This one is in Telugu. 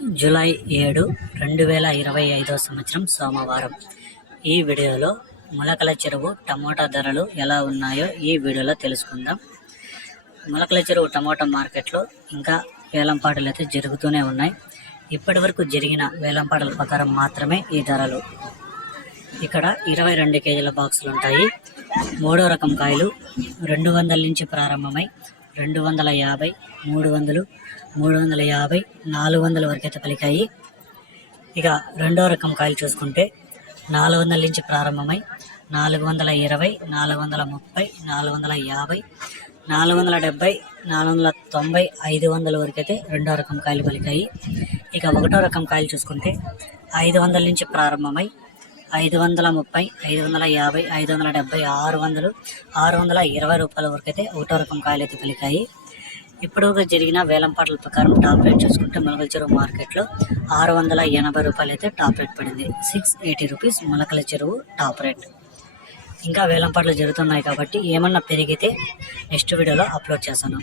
జూలై 7, 2025 సంవత్సరం సోమవారం. ఈ వీడియోలో మొలకల చెరువు టమోటా ధరలు ఎలా ఉన్నాయో ఈ వీడియోలో తెలుసుకుందాం. మొలకల చెరువు టమోటా మార్కెట్లో ఇంకా వేలంపాటలు అయితే జరుగుతూనే ఉన్నాయి. ఇప్పటి వరకు జరిగిన వేలంపాటల ప్రకారం మాత్రమే ఈ ధరలు. ఇక్కడ 22 కేజీల బాక్సులు ఉంటాయి. మూడో రకం కాయలు 200 నుంచి ప్రారంభమై 250, 300, 350, 400 వరకు అయితే పలికాయి. ఇక రెండో రకం కాయలు చూసుకుంటే 400 నుంచి ప్రారంభమై 420, 430, 450, 470, 490, 500 వరకు అయితే రెండో రకం కాయలు పలికాయి. ఇక ఒకటో రకం కాయలు చూసుకుంటే 500 నుంచి ప్రారంభమై 530, 550, 570, 600, 620 రూపాయల వరకు అయితే ఒకటో రకం కాయలు అయితే పలికాయి. ఇప్పుడు జరిగిన వేలంపాటల ప్రకారం టాప్ రేట్ చూసుకుంటే మొలకల చెరువు మార్కెట్లో 680 రూపాయలు అయితే టాప్ రేట్ పడింది. 680 రూపీస్ మొలకల చెరువు టాప్ రేట్. ఇంకా వేలంపాటలు జరుగుతున్నాయి కాబట్టి ఏమన్నా పెరిగితే నెక్స్ట్ వీడియోలో అప్లోడ్ చేస్తాను.